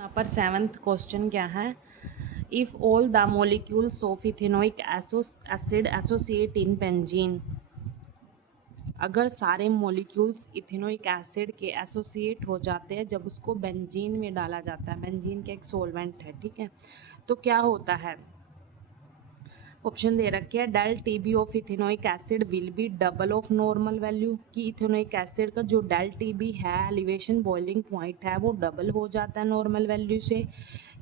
यहाँ पर seventh question क्या है। If all the molecules of ethanoic acid associate in benzene, अगर सारे मोलिक्यूल्स इथेनोइक एसिड के एसोसिएट हो जाते हैं जब उसको बेंजीन में डाला जाता है, बेंजीन का एक सोलवेंट है, ठीक है, तो क्या होता है। ऑप्शन दे रखे हैं del T B of ethanoic acid will be double of normal value, कि इथेनोइक एसिड का जो डेल टी बी है एलिवेशन बॉइलिंग पॉइंट है वो डबल हो जाता है नॉर्मल वैल्यू से,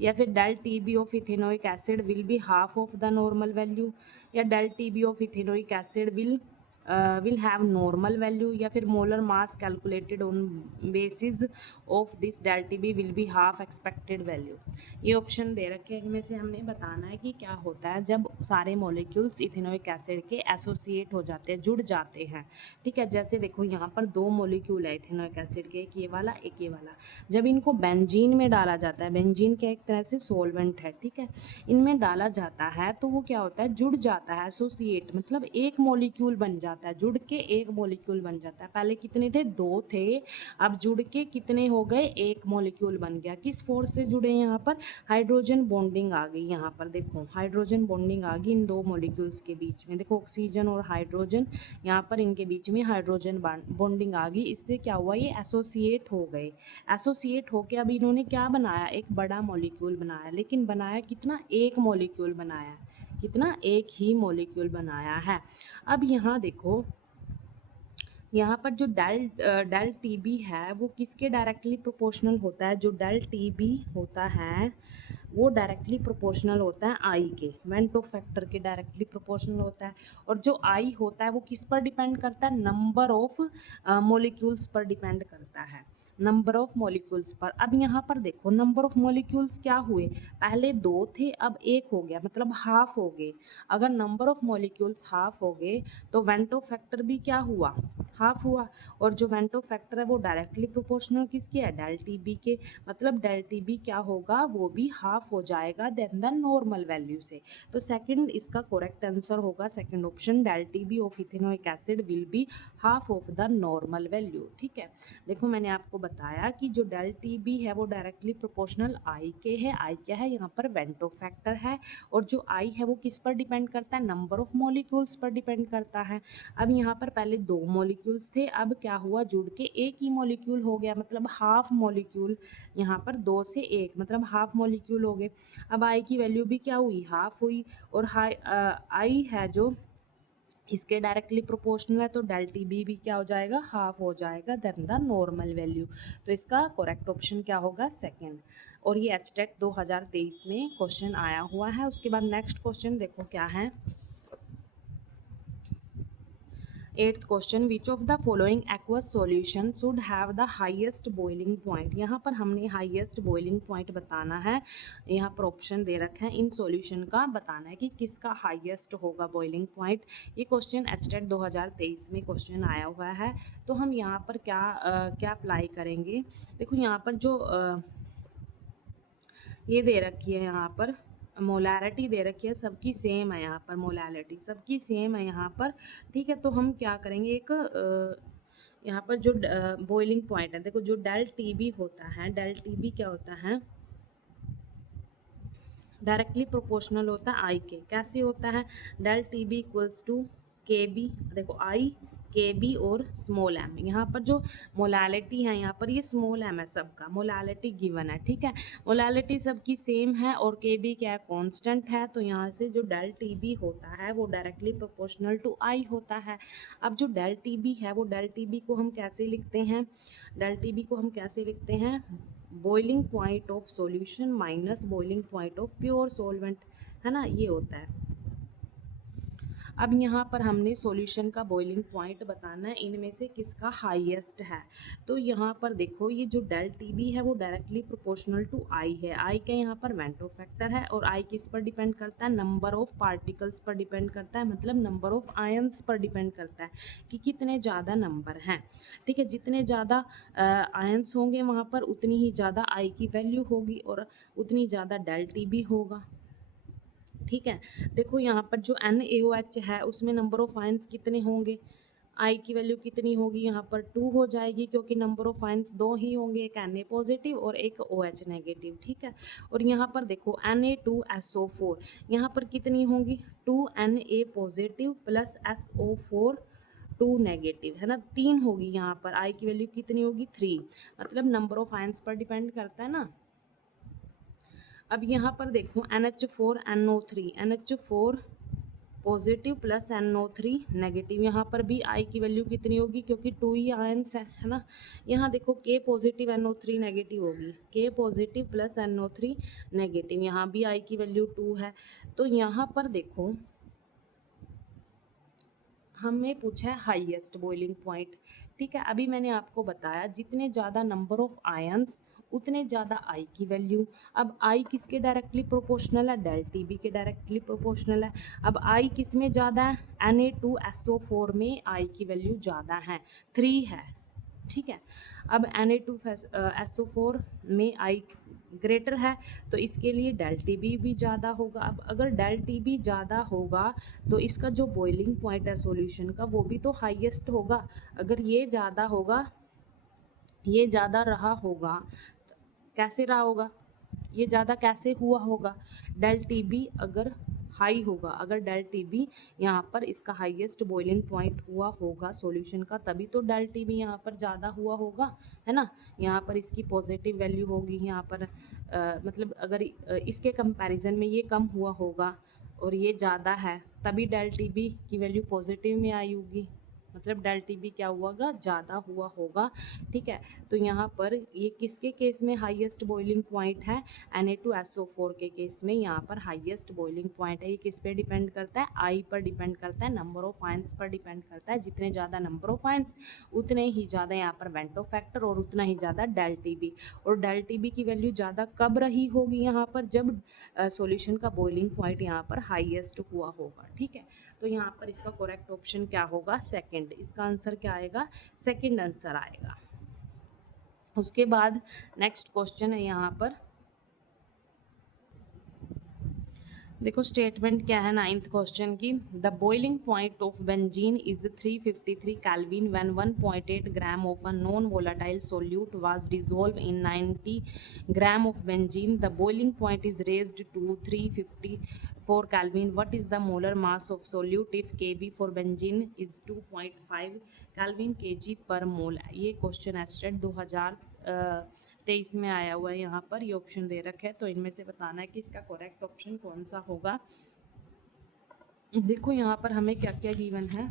या फिर del T B of ethanoic acid will be half of the normal value, या del T B of ethanoic acid will have normal value, या फिर molar mass calculated on basis of this del T B will be half expected value. ये option दे रखे हैं, इनमें से हमने बताना है कि क्या होता है जब सारे मॉलिक्यूल्स इथेनोइक एसिड के एसोसिएट हो जाते हैं, जुड़ जाते हैं, ठीक है। जैसे देखो यहाँ पर दो मॉलिक्यूल है इथेनोइक एसिड के, एक ये वाला एक ये वाला, जब इनको बेंजीन में डाला जाता है, बेंजीन का एक तरह से सोलवेंट है, ठीक है, इनमें डाला जाता है तो वो क्या होता है, जुड़ जाता है, एसोसिएट मतलब एक मॉलिक्यूल बन जाता है, जुड़ के एक मॉलिक्यूल बन जाता है। पहले कितने थे, दो थे, अब जुड़ के कितने हो गए, एक मॉलिक्यूल बन गया। किस फोर्स से जुड़े हैं यहाँ पर, हाइड्रोजन बॉन्डिंग आ गई। यहाँ पर देखो हाइड्रोजन बॉन्डिंग आ गई इन दो मॉलिक्यूल्स के बीच में, देखो ऑक्सीजन और हाइड्रोजन, यहाँ पर इनके बीच में हाइड्रोजन बॉन्डिंग आ गई। इससे क्या हुआ, ये एसोसिएट हो गए। एसोसिएट होके अब इन्होंने क्या बनाया, एक बड़ा मॉलिक्यूल बनाया, लेकिन बनाया कितना, एक मॉलिक्यूल बनाया, कितना, एक ही मॉलिक्यूल बनाया है। अब यहाँ देखो, यहाँ पर जो डेल टी बी है वो किसके डायरेक्टली प्रोपोर्शनल होता है, जो डेल टी बी होता है वो डायरेक्टली प्रोपोर्शनल होता है आई के, वेंटो फैक्टर के डायरेक्टली प्रोपोर्शनल होता है। और जो आई होता है वो किस पर डिपेंड करता है, नंबर ऑफ मॉलिक्यूल्स पर डिपेंड करता है, नंबर ऑफ मॉलिक्यूल्स पर। अब यहाँ पर देखो नंबर ऑफ मॉलिक्यूल्स क्या हुए, पहले दो थे अब एक हो गया, मतलब हाफ हो गए। अगर नंबर ऑफ मॉलिक्यूल्स हाफ हो गए तो वेंटो फैक्टर भी क्या हुआ, हाफ हुआ। और जो वेंटो फैक्टर है वो डायरेक्टली प्रोपोर्शनल किसके है, डेल टी बी के, मतलब डेल टी बी क्या होगा, वो भी हाफ हो जाएगा देन द नॉर्मल वैल्यू से। तो सेकंड इसका करेक्ट आंसर होगा second option, del T B of ethanoic acid will be half of the normal value, ठीक है। देखो मैंने आपको बताया कि जो डेल टी बी है वो डायरेक्टली प्रोपोर्शनल आई के है, आई क्या है यहाँ पर, वेंटो फैक्टर है। और जो आई है वो किस पर डिपेंड करता है, नंबर ऑफ मॉलिक्यूल्स पर डिपेंड करता है। अब यहाँ पर पहले दो मॉलिक्यूल्स थे, अब क्या हुआ, जुड़ के एक ही मॉलिक्यूल हो गया, मतलब हाफ मॉलिक्यूल, यहाँ पर दो से एक मतलब हाफ मॉलिक्यूल हो गए। अब आई की वैल्यू भी क्या हुई, हाफ हुई। और आई है जो इसके डायरेक्टली प्रोपोर्शनल है, तो डेल टी बी भी क्या हो जाएगा, हाफ हो जाएगा देन द नॉर्मल वैल्यू। तो इसका करेक्ट ऑप्शन क्या होगा, सेकंड। और ये एच टेट 2023 में क्वेश्चन आया हुआ है। उसके बाद नेक्स्ट क्वेश्चन देखो क्या है। Eighth question, which of the following aqueous solution should have the highest boiling point. यहाँ पर हमने हाईएस्ट बॉइलिंग पॉइंट बताना है, यहाँ पर ऑप्शन दे रखे हैं, इन सॉल्यूशन का बताना है कि किसका हाईएस्ट होगा बॉइलिंग पॉइंट। ये क्वेश्चन एचटेट 2023 में क्वेश्चन आया हुआ है। तो हम यहाँ पर क्या अप्लाई करेंगे, देखो यहाँ पर जो ये दे रखी है, यहाँ पर मोलैरिटी दे रखी है, सबकी सेम है, यहाँ पर मोलैरिटी सबकी सेम है यहाँ पर, ठीक है। तो हम क्या करेंगे, एक यहाँ पर जो बॉइलिंग पॉइंट है, देखो जो डेल टी बी होता है, डेल टी बी क्या होता है, डायरेक्टली प्रोपोर्शनल होता है आई के। कैसे होता है, del T b equals to K b, देखो आई के बी और स्मॉल एम, यहाँ पर जो मोलालिटी है यहाँ पर ये स्मॉल एम है सबका, मोलालिटी गिवन है, ठीक है। मोलालिटी सबकी सेम है और के बी क्या है, कांस्टेंट है। तो यहाँ से जो डेल टी बी होता है वो डायरेक्टली प्रोपोर्शनल टू आई होता है। अब जो डेल टी बी है वो डेल टी बी को हम कैसे लिखते हैं, डेल टी बी को हम कैसे लिखते हैं, boiling point of solution minus boiling point of pure solvent, है ना, ये होता है। अब यहाँ पर हमने सॉल्यूशन का बॉइलिंग पॉइंट बताना है, इनमें से किसका हाईएस्ट है। तो यहाँ पर देखो ये जो डेल टी बी है वो डायरेक्टली प्रोपोर्शनल टू आई है, आई का यहाँ पर वेंटो फैक्टर है। और आई किस पर डिपेंड करता है, नंबर ऑफ पार्टिकल्स पर डिपेंड करता है, मतलब नंबर ऑफ आयंस पर डिपेंड करता है कि कितने ज़्यादा नंबर हैं, ठीक है। जितने ज़्यादा आयंस होंगे वहाँ पर उतनी ही ज़्यादा आई की वैल्यू होगी और उतनी ज़्यादा डेल टी बी होगा, ठीक है। देखो यहाँ पर जो NaOH है उसमें नंबर ऑफ आयंस कितने होंगे, आई की वैल्यू कितनी होगी यहाँ पर 2 हो जाएगी, क्योंकि नंबर ऑफ आयंस दो ही होंगे, एक Na पॉजिटिव और एक OH नेगेटिव, ठीक है। और यहाँ पर देखो Na2SO4, यहाँ पर कितनी होंगी 2Na positive plus SO4 2 negative, है ना, 3 होगी यहाँ पर। आई की वैल्यू कितनी होगी 3, मतलब नंबर ऑफ आयंस पर डिपेंड करता है ना। अब यहाँ पर देखो NH4NO3, NH4 positive plus NO3 negative, यहाँ पर भी आई की वैल्यू कितनी होगी, क्योंकि 2 ही आयंस है ना। यहाँ देखो K पॉजिटिव NO3 नेगेटिव होगी, K positive plus NO3 negative, यहाँ भी आई की वैल्यू 2 है। तो यहाँ पर देखो हमें पूछा है हाईएस्ट बॉइलिंग पॉइंट, ठीक है। अभी मैंने आपको बताया जितने ज़्यादा नंबर ऑफ आयंस उतने ज़्यादा आई की वैल्यू। अब आई किसके डायरेक्टली प्रोपोर्शनल है, डेल टी बी के डायरेक्टली प्रोपोर्शनल है। अब आई किस में ज़्यादा है, Na2SO4 में आई की वैल्यू ज़्यादा है, 3 है, ठीक है। अब Na2SO4 में आई ग्रेटर है, तो इसके लिए डेल टी बी भी ज़्यादा होगा। अब अगर डेल टी बी ज़्यादा होगा तो इसका जो बॉइलिंग पॉइंट है सॉल्यूशन का वो भी तो हाईएस्ट होगा। अगर ये ज़्यादा होगा, ये ज़्यादा रहा होगा, कैसे रहा होगा, ये ज़्यादा कैसे हुआ होगा, डेल टी बी अगर हाई होगा, अगर डेल टी बी यहाँ पर इसका हाईएस्ट बॉइलिंग पॉइंट हुआ होगा सॉल्यूशन का, तभी तो डेल टी बी यहाँ पर ज़्यादा हुआ होगा, है ना। यहाँ पर इसकी पॉजिटिव वैल्यू होगी, यहाँ पर मतलब अगर इसके कंपैरिजन में ये कम हुआ होगा और ये ज़्यादा है, तभी डेल टी बी की वैल्यू पॉजिटिव में आई होगी, मतलब डेल टी बी क्या हुआ, ज़्यादा हुआ होगा, ठीक है। तो यहाँ पर ये किसके केस में हाईएस्ट बॉइलिंग पॉइंट है, Na2SO4 के केस में यहाँ पर हाईएस्ट बॉइलिंग पॉइंट है। ये किस पे डिपेंड करता है, आई पर डिपेंड करता है, नंबर ऑफ आयंस पर डिपेंड करता है। जितने ज़्यादा नंबर ऑफ आयंस उतने ही ज़्यादा यहाँ पर वेंटो फैक्टर और उतना ही ज़्यादा डेल टी बी। और डेल टी बी की वैल्यू ज़्यादा कब रही होगी यहाँ पर, जब सॉल्यूशन का बॉइलिंग पॉइंट यहाँ पर हाईएस्ट हुआ होगा, ठीक है। तो यहाँ पर इसका करेक्ट ऑप्शन क्या होगा, सेकंड। इसका आंसर क्या आएगा, सेकंड आंसर आएगा। उसके बाद नेक्स्ट क्वेश्चन है यहाँ पर, देखो स्टेटमेंट क्या है नाइन्थ क्वेश्चन की। The boiling point of benzene is 353 kelvin when 1.8 gram of a non volatile solute was dissolve in 90 gram of benzene. The boiling point is raised to 354 kelvin. What is the molar mass of solute if Kb for benzene is 2.5 kelvin Kg per मोल। ये question estate 2023 में आया हुआ है। यहाँ पर ये option दे रखे हैं, तो इनमें से बताना है कि इसका करेक्ट ऑप्शन कौन सा होगा। देखो यहाँ पर हमें क्या क्या गिवन है,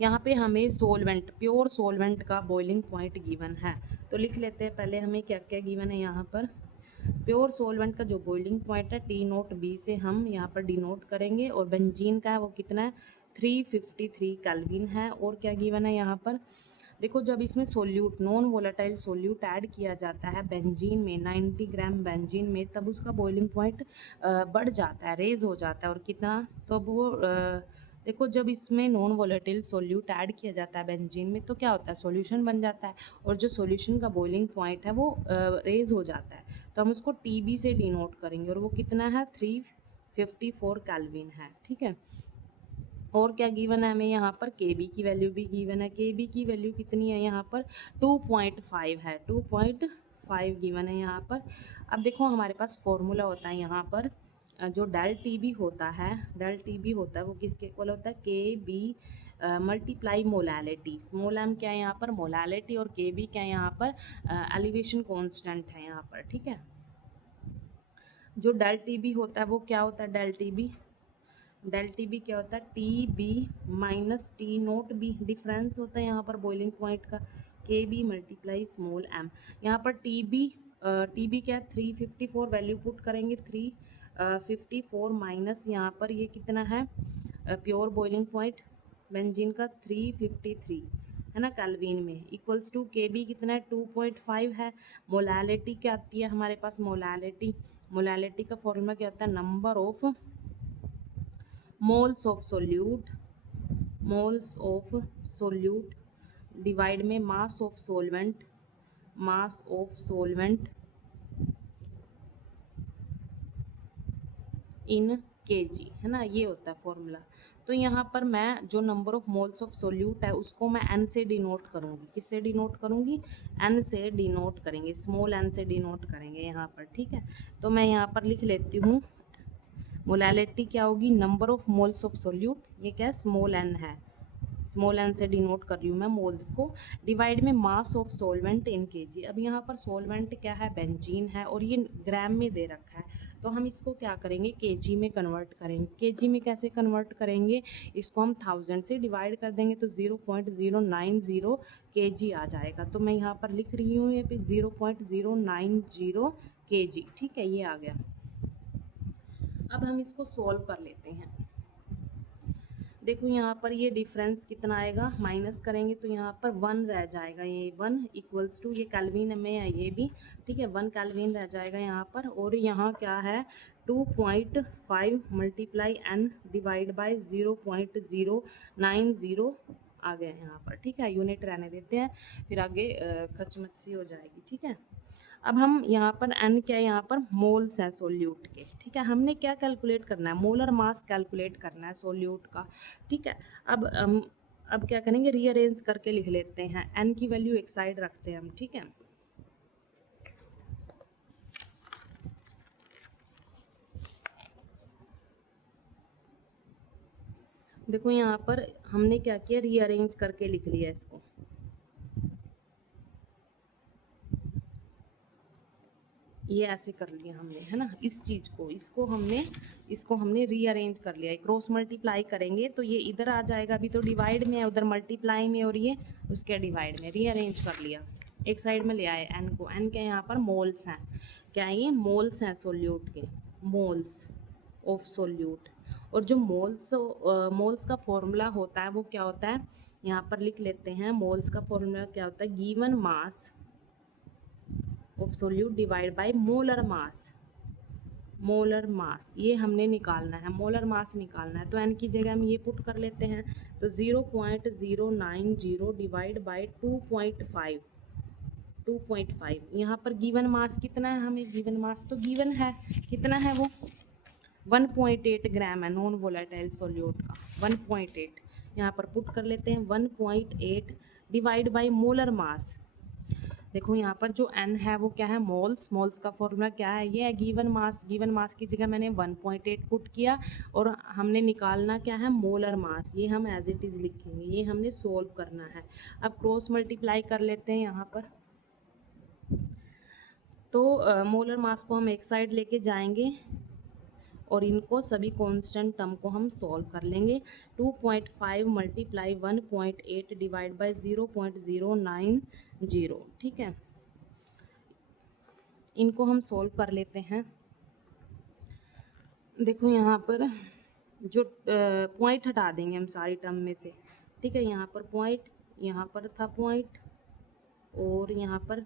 यहाँ पे हमें सोलवेंट, प्योर सोलवेंट का बॉइलिंग पॉइंट गिवन है। तो लिख लेते हैं पहले हमें क्या क्या गिवन है। यहाँ पर प्योर सोलवेंट का जो बॉइलिंग पॉइंट है T0B से हम यहाँ पर डिनोट करेंगे, और बेंजीन का है वो कितना है 353 केल्विन है। और क्या गिवन है यहाँ पर, देखो जब इसमें solute, non volatile solute add किया जाता है बेंजीन में, 90 ग्राम बेंजीन में, तब उसका बॉइलिंग पॉइंट बढ़ जाता है, रेज हो जाता है। और कितना, तो वो देखो जब इसमें नॉन वोलेटाइल सोल्यूट ऐड किया जाता है बेंजीन में, तो क्या होता है, सॉल्यूशन बन जाता है, और जो सॉल्यूशन का बॉइलिंग पॉइंट है वो रेज हो जाता है। तो हम उसको TB से डिनोट करेंगे, और वो कितना है 354 केल्विन है, ठीक है। और क्या गिवन है हमें यहाँ पर, Kb की वैल्यू भी गिवन है। Kb की वैल्यू कितनी है यहाँ पर 2.5 है, 2.5 गिवन है यहाँ पर। अब देखो हमारे पास फॉर्मूला होता है यहाँ पर, जो डेल TB होता है, डेल TB होता है वो किसके इक्वल होता है, Kb multiply molality. Small m क्या है यहाँ पर, मोलैलिटी, और Kb क्या है यहाँ पर, एलिवेशन कांस्टेंट है यहाँ पर, ठीक है। जो डेल TB होता है वो क्या होता है, डेल टी बी क्या होता है, TB माइनस T0B, डिफरेंस होता है यहाँ पर बॉइलिंग पॉइंट का, Kb मल्टीप्लाई स्मॉल m। यहाँ पर TB क्या है 354, वैल्यू पुट करेंगे 354 माइनस यहाँ पर ये कितना है, प्योर बॉइलिंग पॉइंट बेंजीन का 353 है ना केल्विन में, इक्वल्स टू Kb कितना है 2.5 है। मोलैलिटी क्या आती है हमारे पास, मोलैलिटी का फॉर्मूला क्या होता है, number of moles of solute divide में mass of solvent in Kg, है ना, ये होता है फॉर्मूला। तो यहाँ पर मैं जो number of moles of solute है उसको मैं n से डिनोट करूँगी। किससे डिनोट करूँगी? n से डिनोट करेंगे, स्मॉल n से डिनोट करेंगे यहाँ पर, ठीक है। तो मैं यहाँ पर लिख लेती हूँ मोलैलिटी क्या होगी? Number of moles of solute, ये क्या है? स्मॉल n है, स्मॉल n से डिनोट कर रही हूँ मैं मोल्स को, डिवाइड में mass of solvent in KG. अब यहाँ पर सोलवेंट क्या है? बेंजीन है, और ये ग्राम में दे रखा है, तो हम इसको क्या करेंगे? केजी में कन्वर्ट करेंगे। केजी में कैसे कन्वर्ट करेंगे? इसको हम 1000 से डिवाइड कर देंगे तो 0.090 केजी आ जाएगा। तो मैं यहाँ पर लिख रही हूँ ये पे 0.090 केजी, ठीक है, ये आ गया। अब हम इसको सॉल्व कर लेते हैं। देखो यहाँ पर ये डिफरेंस कितना आएगा, माइनस करेंगे तो यहाँ पर 1 रह जाएगा, ये 1 इक्वल्स टू, ये कैल्विन में है ये भी, ठीक है, 1 कैल्विन रह जाएगा यहाँ पर। और यहाँ क्या है? 2.5 मल्टीप्लाई n डिवाइड बाय 0.090 आ गया यहाँ पर, ठीक है। यूनिट रहने देते हैं, फिर आगे खचमच सी हो जाएगी, ठीक है। अब हम यहाँ पर n क्या है? यहाँ पर मोल्स है सोल्यूट के, ठीक है। हमने क्या कैलकुलेट करना है? मोलर मास कैलकुलेट करना है सोल्यूट का, ठीक है। अब क्या करेंगे? रीअरेंज करके लिख लेते हैं, n की वैल्यू एक साइड रखते हैं हम, ठीक है। देखो यहाँ पर हमने क्या किया? रीअरेंज करके लिख लिया इसको, ये ऐसे कर लिया हमने, है ना। इस चीज़ को, इसको हमने रीअरेंज कर लिया। क्रॉस मल्टीप्लाई करेंगे तो ये इधर आ जाएगा, अभी तो डिवाइड में है, उधर मल्टीप्लाई में, और ये उसके डिवाइड में। रीअरेंज कर लिया, एक साइड में ले आए n को। n के यहाँ पर मोल्स हैं, क्या है ये? मोल्स हैं सोल्यूट के, मोल्स ऑफ सोल्यूट। और जो मोल्स का फॉर्मूला होता है वो क्या होता है? यहाँ पर लिख लेते हैं। मोल्स का फॉर्मूला क्या होता है? Given mass of solute divide by molar mass. Molar mass ये हमने निकालना है, मोलर मास निकालना है, तो n की जगह हम ये पुट कर लेते हैं। तो 0.090 डिवाइड बाय 2.5, 2.5। यहाँ पर गिवन मास कितना है? हमें गिवन मास तो गिवन है, कितना है वो? 1.8 ग्राम है नॉन वोलेटाइल सोल्यूट का, 1.8 यहाँ पर पुट कर लेते हैं। 1.8 डिवाइड बाय मोलर मास। देखो यहाँ पर जो n है वो क्या है? मोल्स। मोल्स का फॉर्मूला क्या है? ये है गिवन मास। गिवन मास की जगह मैंने 1.8 पुट किया, और हमने निकालना क्या है? Molar mass. ये हम एज इट इज़ लिखेंगे, ये हमने सोल्व करना है। अब क्रॉस मल्टीप्लाई कर लेते हैं यहाँ पर, तो मोलर मास को हम एक साइड लेके जाएंगे और इनको सभी कांस्टेंट टर्म को हम सॉल्व कर लेंगे। 2.5 मल्टीप्लाई 1.8 डिवाइड बाय 0.090, ठीक है। इनको हम सॉल्व कर लेते हैं। देखो यहाँ पर जो पॉइंट हटा देंगे हम सारी टर्म में से, ठीक है। यहाँ पर पॉइंट, यहाँ पर था पॉइंट, और यहाँ पर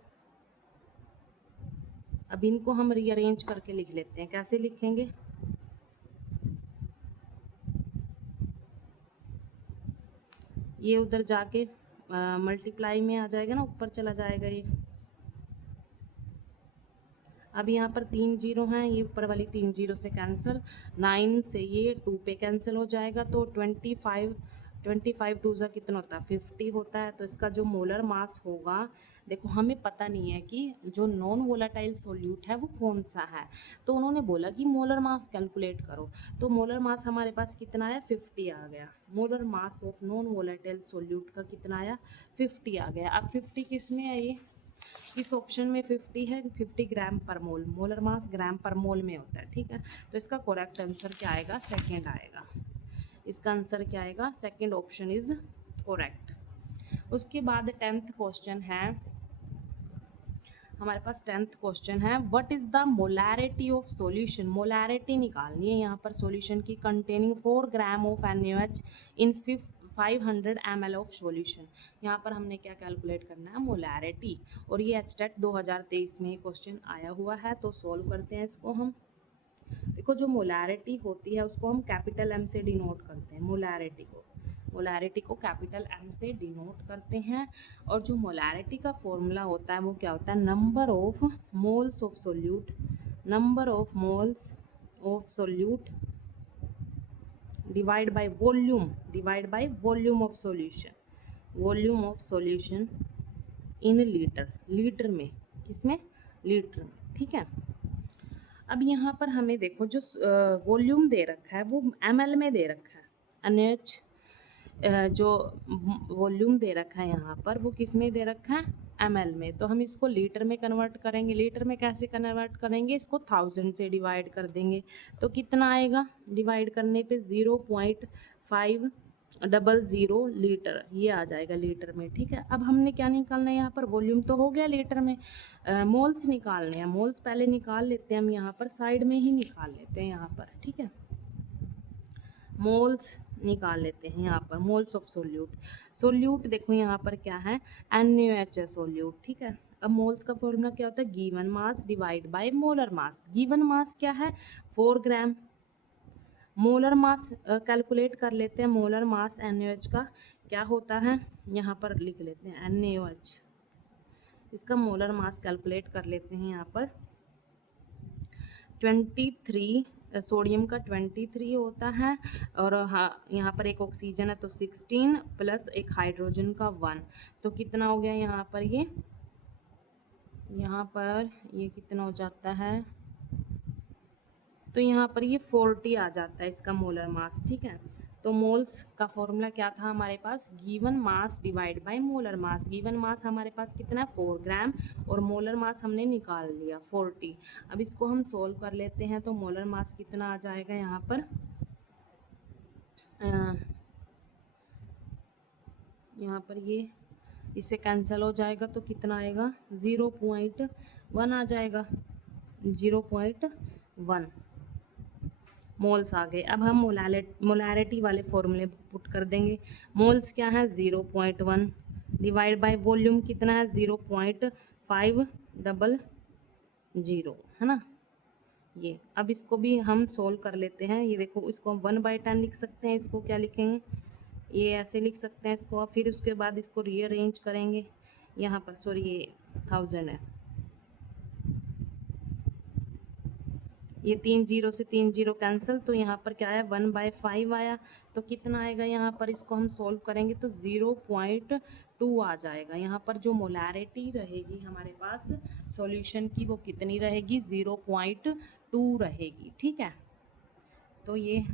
अब इनको हम रीअरेंज करके लिख लेते हैं। कैसे लिखेंगे? ये उधर जाके मल्टीप्लाई में आ जाएगा ना, ऊपर चला जाएगा ये। अब यहाँ पर 3 जीरो हैं, ये ऊपर वाली 3 जीरो से कैंसिल, 9 से ये 2 पे कैंसिल हो जाएगा, तो 25 टू ज़ा कितना होता है? 50 होता है। तो इसका जो मोलर मास होगा, देखो हमें पता नहीं है कि जो नॉन वोलाटाइल सोल्यूट है वो कौन सा है, तो उन्होंने बोला कि मोलर मास कैलकुलेट करो। तो मोलर मास हमारे पास कितना है? 50 आ गया। Molar mass of non volatile solute का कितना आया? 50 आ गया। अब 50 किस में है? ये इस ऑप्शन में 50 है, 50 ग्राम पर मोल। मोलर मास ग्राम पर मोल में होता है, ठीक है। तो इसका करेक्ट आंसर क्या आएगा? सेकेंड आएगा। इसका आंसर क्या आएगा? Second option is correct. उसके बाद 10th क्वेश्चन है हमारे पास। 10th क्वेश्चन है, what is the molarity of solution? Molarity निकालनी है यहाँ पर सॉल्यूशन की, containing 4 gram of NaOH in 500 ml of solution. यहाँ पर हमने क्या कैलकुलेट करना है? मोलैरिटी। और ये एचटेट 2023 में क्वेश्चन आया हुआ है, तो सॉल्व करते हैं इसको हम। देखो जो मोलैरिटी होती है उसको हम कैपिटल M से डिनोट करते हैं। मोलैरिटी को कैपिटल M से डिनोट करते हैं। और जो मोलैरिटी का फॉर्मूला होता है वो क्या होता है? Number of moles of solute, number of moles of solute divide by volume, divide by volume of solution, volume of solution in litre, litre में, किसमें, लीटर में, ठीक है। अब यहाँ पर हमें देखो जो वॉल्यूम दे रखा है वो ml में दे रखा है, NH जो वॉल्यूम दे रखा है यहाँ पर वो किस में दे रखा है, ml में। तो हम इसको लीटर में कन्वर्ट करेंगे। लीटर में कैसे कन्वर्ट करेंगे, इसको 1000 से डिवाइड कर देंगे तो कितना आएगा, डिवाइड करने पे 0.500 लीटर, ये आ जाएगा लीटर में, ठीक है। अब हमने क्या निकालना है यहाँ पर, वॉल्यूम तो हो गया लीटर में, मोल्स निकालने हैं। मोल्स पहले निकाल लेते हैं हम, यहाँ पर साइड में ही निकाल लेते हैं यहाँ पर, ठीक है। मोल्स निकाल लेते हैं यहाँ पर, मोल्स ऑफ सोल्यूट। सोल्यूट देखो यहाँ पर क्या है, NaOH सोल्यूट, ठीक है। अब मोल्स का फॉर्मूला क्या होता है, given mass divide by molar mass. Given मास क्या है, 4 ग्राम। मोलर मास कैलकुलेट कर लेते हैं, मोलर मास NaOH का क्या होता है, यहाँ पर लिख लेते हैं NaOH, इसका मोलर मास कैलकुलेट कर लेते हैं यहाँ पर। 23 सोडियम का 23 होता है, और हाँ यहाँ पर एक ऑक्सीजन है तो 16 प्लस एक हाइड्रोजन का 1, तो कितना हो गया यहाँ पर, ये यहाँ पर ये कितना हो जाता है, तो यहाँ पर ये 40 आ जाता है इसका मोलर मास, ठीक है। तो मोल्स का फॉर्मूला क्या था हमारे पास, given mass divide by molar mass. Given mass हमारे पास कितना है, 4 ग्राम, और मोलर मास हमने निकाल लिया 40। अब इसको हम सोल्व कर लेते हैं तो मोलर मास कितना आ जाएगा यहाँ पर, यहाँ पर ये इससे कैंसिल हो जाएगा तो कितना आएगा, 0.1 आ जाएगा, 0.1 मोल्स आ गए। अब हम मोलैरिटी वाले फॉर्मूले पुट कर देंगे। मोल्स क्या है, 0.1 डिवाइड बाय वॉल्यूम कितना है, 0.500, है ना। ये अब इसको भी हम सोल्व कर लेते हैं। ये देखो, इसको हम 1/10 लिख सकते हैं, इसको क्या लिखेंगे, ये ऐसे लिख सकते हैं इसको। फिर उसके बाद इसको रीअरेंज करेंगे, यहाँ पर सॉरी ये 1000 है, ये 3 0 से 3 0 कैंसिल, तो यहाँ पर क्या आया, 1/5 आया। तो कितना आएगा यहाँ पर, इसको हम सोल्व करेंगे तो 0.2 आ जाएगा। यहाँ पर जो मोलैरिटी रहेगी हमारे पास सॉल्यूशन की वो कितनी रहेगी, 0.2 रहेगी, ठीक है। तो ये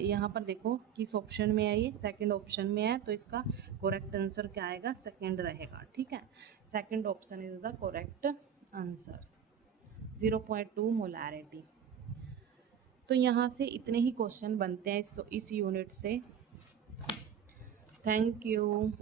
यहाँ पर देखो किस ऑप्शन में है, ये सेकंड ऑप्शन में है, तो इसका करेक्ट आंसर क्या आएगा, सेकंड रहेगा, ठीक है। Second option is the correct answer, 0.2 molarity. तो यहाँ से इतने ही क्वेश्चन बनते हैं इस यूनिट से। Thank you.